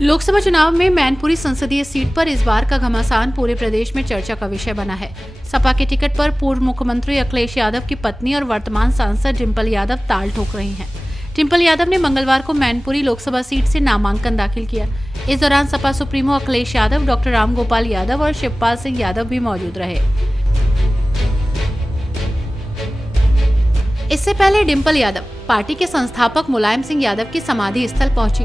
लोकसभा चुनाव में मैनपुरी संसदीय सीट पर इस बार का घमासान पूरे प्रदेश में चर्चा का विषय बना है। सपा के टिकट पर पूर्व मुख्यमंत्री अखिलेश यादव की पत्नी और वर्तमान सांसद डिंपल यादव ताल ठोक रही हैं। डिंपल यादव ने मंगलवार को मैनपुरी लोकसभा सीट से नामांकन दाखिल किया। इस दौरान सपा सुप्रीमो अखिलेश यादव, डॉक्टर रामगोपाल यादव और शिवपाल सिंह यादव भी मौजूद रहे। इससे पहले डिंपल यादव पार्टी के संस्थापक मुलायम सिंह यादव की समाधि स्थल पहुंची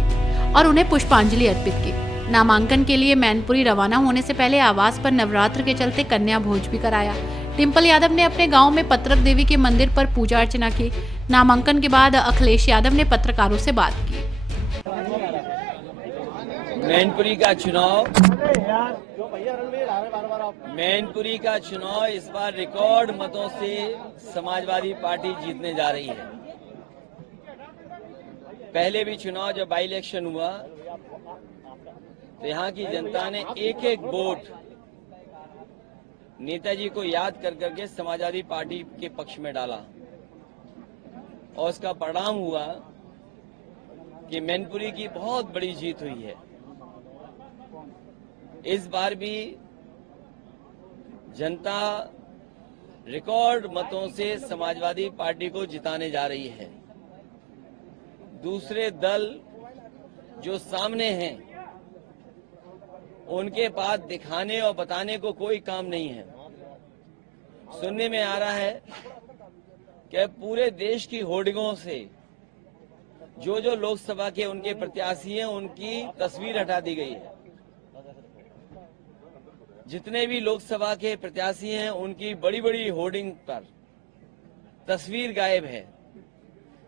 और उन्हें पुष्पांजलि अर्पित की। नामांकन के लिए मैनपुरी रवाना होने से पहले आवास पर नवरात्र के चलते कन्या भोज भी कराया। डिंपल यादव ने अपने गांव में पत्रक देवी के मंदिर पर पूजा अर्चना की। नामांकन के बाद अखिलेश यादव ने पत्रकारों से बात की। मैनपुरी का चुनाव इस बार रिकॉर्ड मतों से समाजवादी पार्टी जीतने जा रही है। पहले भी चुनाव जब बाई इलेक्शन हुआ तो यहाँ की जनता ने एक एक वोट नेताजी को याद कर करके समाजवादी पार्टी के पक्ष में डाला और उसका परिणाम हुआ कि मैनपुरी की बहुत बड़ी जीत हुई है। इस बार भी जनता रिकॉर्ड मतों से समाजवादी पार्टी को जिताने जा रही है। दूसरे दल जो सामने हैं उनके पास दिखाने और बताने को कोई काम नहीं है। सुनने में आ रहा है कि पूरे देश की होर्डिंगों से जो लोकसभा के उनके प्रत्याशी हैं उनकी तस्वीर हटा दी गई है। जितने भी लोकसभा के प्रत्याशी हैं उनकी बड़ी बड़ी होर्डिंग पर तस्वीर गायब है।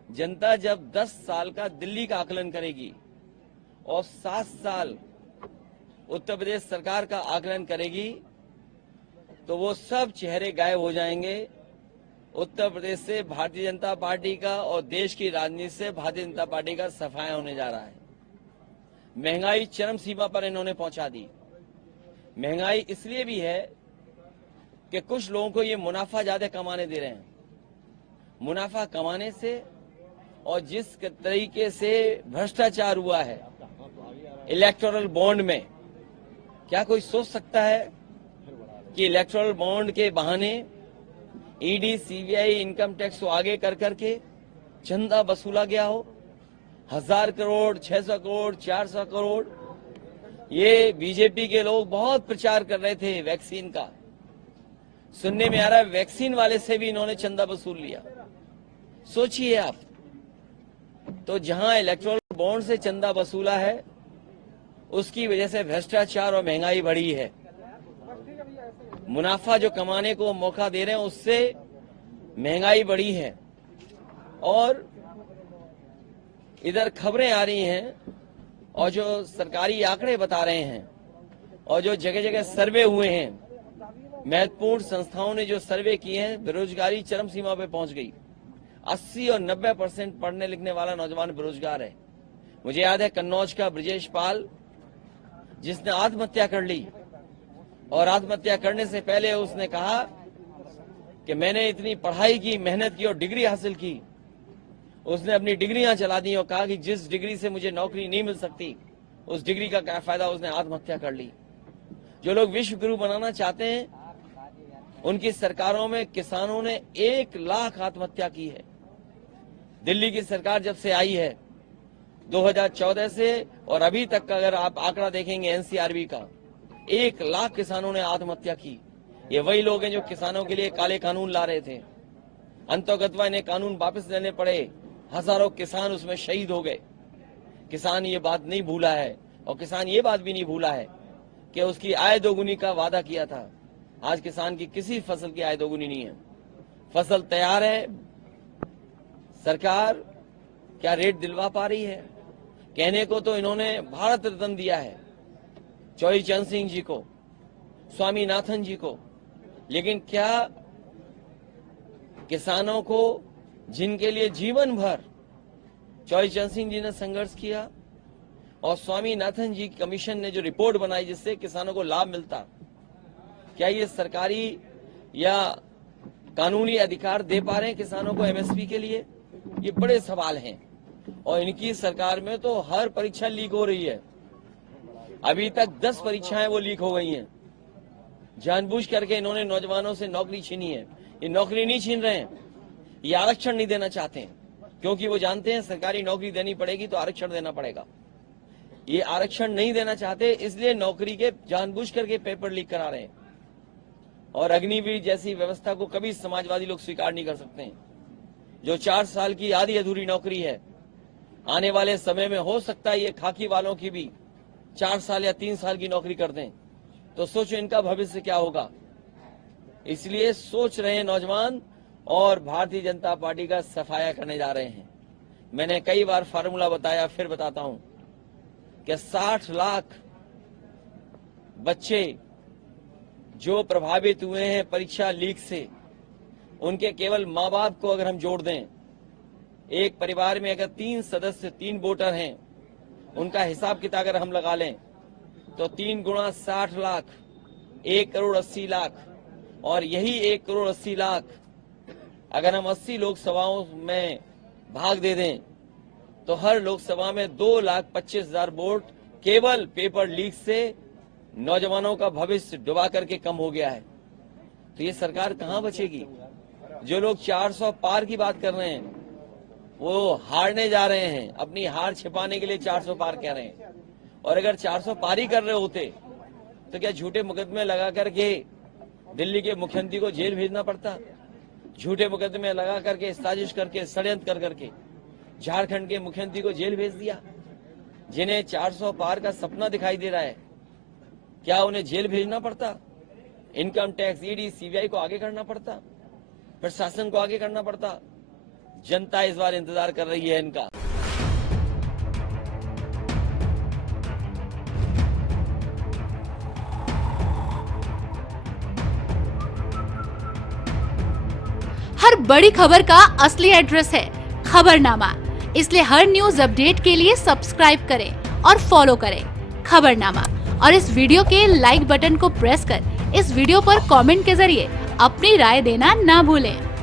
जनता जब 10 साल का दिल्ली का आकलन करेगी और 7 साल उत्तर प्रदेश सरकार का आकलन करेगी तो वो सब चेहरे गायब हो जाएंगे। उत्तर प्रदेश से भारतीय जनता पार्टी का और देश की राजनीति से भारतीय जनता पार्टी का सफाया होने जा रहा है। महंगाई चरम सीमा पर इन्होंने पहुंचा दी। महंगाई इसलिए भी है कि कुछ लोगों को ये मुनाफा ज्यादा कमाने दे रहे हैं। मुनाफा कमाने से और जिस तरीके से भ्रष्टाचार हुआ है इलेक्टोरल बॉन्ड में, क्या कोई सोच सकता है कि इलेक्टोरल बॉन्ड के बहाने ईडी, सीबीआई, इनकम टैक्स को आगे कर करके चंदा वसूला गया हो? 1000 करोड़, 600 करोड़, 400 करोड़। ये बीजेपी के लोग बहुत प्रचार कर रहे थे वैक्सीन का। सुनने में आ रहा है वैक्सीन वाले से भी इन्होंने चंदा वसूल लिया। सोचिए आप, तो जहां इलेक्टोरल बॉन्ड से चंदा वसूला है उसकी वजह से भ्रष्टाचार और महंगाई बढ़ी है। मुनाफा जो कमाने को मौका दे रहे हैं उससे महंगाई बढ़ी है। और इधर खबरें आ रही हैं और जो सरकारी आंकड़े बता रहे हैं और जो जगह जगह सर्वे हुए हैं, महत्वपूर्ण संस्थाओं ने जो सर्वे किए हैं, बेरोजगारी चरम सीमा पे पहुंच गई। 80 और 90% पढ़ने लिखने वाला नौजवान बेरोजगार है। मुझे याद है कन्नौज का ब्रजेश पाल, जिसने आत्महत्या कर ली और आत्महत्या करने से पहले उसने कहा कि मैंने इतनी पढ़ाई की, मेहनत की और डिग्री हासिल की। उसने अपनी डिग्रियां चला दी और कहा कि जिस डिग्री से मुझे नौकरी नहीं मिल सकती उस डिग्री का क्या फायदा। उसने आत्महत्या कर ली। जो लोग विश्व गुरु बनाना चाहते हैं उनकी सरकारों में किसानों ने 1 लाख आत्महत्या की है। दिल्ली की सरकार जब से आई है 2014 से और अभी तक का अगर आप आंकड़ा देखेंगे एनसीआरबी का, 1 लाख किसानों ने आत्महत्या की। ये वही लोग हैं जो किसानों के लिए काले कानून ला रहे थे। अंतर्गतवा इन्हें कानून वापस लेने पड़े। हजारों किसान उसमें शहीद हो गए। किसान ये बात नहीं भूला है और किसान ये बात भी नहीं भूला है कि उसकी आय दोगुनी का वादा किया था। आज किसान की किसी फसल की आय दोगुनी नहीं है। फसल तैयार है, सरकार क्या रेट दिलवा पा रही है? कहने को तो इन्होंने भारत रत्न दिया है चौधरी चरण सिंह जी को, स्वामीनाथन जी को, लेकिन क्या किसानों को जिनके लिए जीवन भर चौधरी चरण सिंह जी ने संघर्ष किया और स्वामीनाथन जी कमीशन ने जो रिपोर्ट बनाई जिससे किसानों को लाभ मिलता, क्या ये सरकारी या कानूनी अधिकार दे पा रहे हैं किसानों को एमएसपी के लिए? ये बड़े सवाल हैं और इनकी सरकार में तो हर परीक्षा लीक हो रही है। अभी तक 10 परीक्षाएं वो लीक हो गई हैं। जानबूझ करके इन्होंने नौजवानों से नौकरी छीनी है। ये नौकरी नहीं छीन रहे हैं, ये आरक्षण नहीं देना चाहते हैं, क्योंकि वो जानते हैं सरकारी नौकरी देनी पड़ेगी तो आरक्षण देना पड़ेगा। ये आरक्षण नहीं देना चाहते, इसलिए नौकरी के जानबूझ करके पेपर लीक करा रहे हैं। और अग्निवीर जैसी व्यवस्था को कभी समाजवादी लोग स्वीकार नहीं कर सकते हैं। जो 4 साल की आधी अधूरी नौकरी है, आने वाले समय में हो सकता है ये खाकी वालों की भी 4 साल या 3 साल की नौकरी कर दें, तो सोचो इनका भविष्य क्या होगा। इसलिए सोच रहे हैं नौजवान और भारतीय जनता पार्टी का सफाया करने जा रहे हैं। मैंने कई बार फार्मूला बताया, फिर बताता हूं कि 60 लाख बच्चे जो प्रभावित हुए हैं परीक्षा लीक से, उनके केवल माँ बाप को अगर हम जोड़ दें, एक परिवार में अगर 3 सदस्य 3 वोटर हैं, उनका हिसाब किताब अगर हम लगा लें तो 3 गुणा 60 लाख 1 करोड़ 80 लाख, और यही 1 करोड़ 80 लाख अगर हम 80 लोकसभाओं में भाग दे दें तो हर लोकसभा में 2,25,000 वोट केवल पेपर लीक से नौजवानों का भविष्य डुबा करके कम हो गया है। तो ये सरकार कहां बचेगी? जो लोग 400 पार की बात कर रहे हैं वो हारने जा रहे हैं, अपनी हार छिपाने के लिए 400 पार कह रहे हैं। और अगर 400 पार ही कर रहे होते तो क्या झूठे मुकदमे लगा करके दिल्ली के मुख्यमंत्री को जेल भेजना पड़ता? झूठे मुकदमे लगा करके, साजिश करके, षड्यंत्र कर करके झारखंड के मुख्यमंत्री को जेल भेज दिया। जिन्हें 400 पार का सपना दिखाई दे रहा है, क्या उन्हें जेल भेजना पड़ता? इनकम टैक्स, ईडी, सीबीआई को आगे करना पड़ता? प्रशासन को आगे करना पड़ता? जनता इस बार इंतजार कर रही है इनका। हर बड़ी खबर का असली एड्रेस है खबरनामा। इसलिए हर न्यूज अपडेट के लिए सब्सक्राइब करें और फॉलो करें खबरनामा। और इस वीडियो के लाइक बटन को प्रेस कर इस वीडियो पर कमेंट के जरिए अपनी राय देना ना भूलें।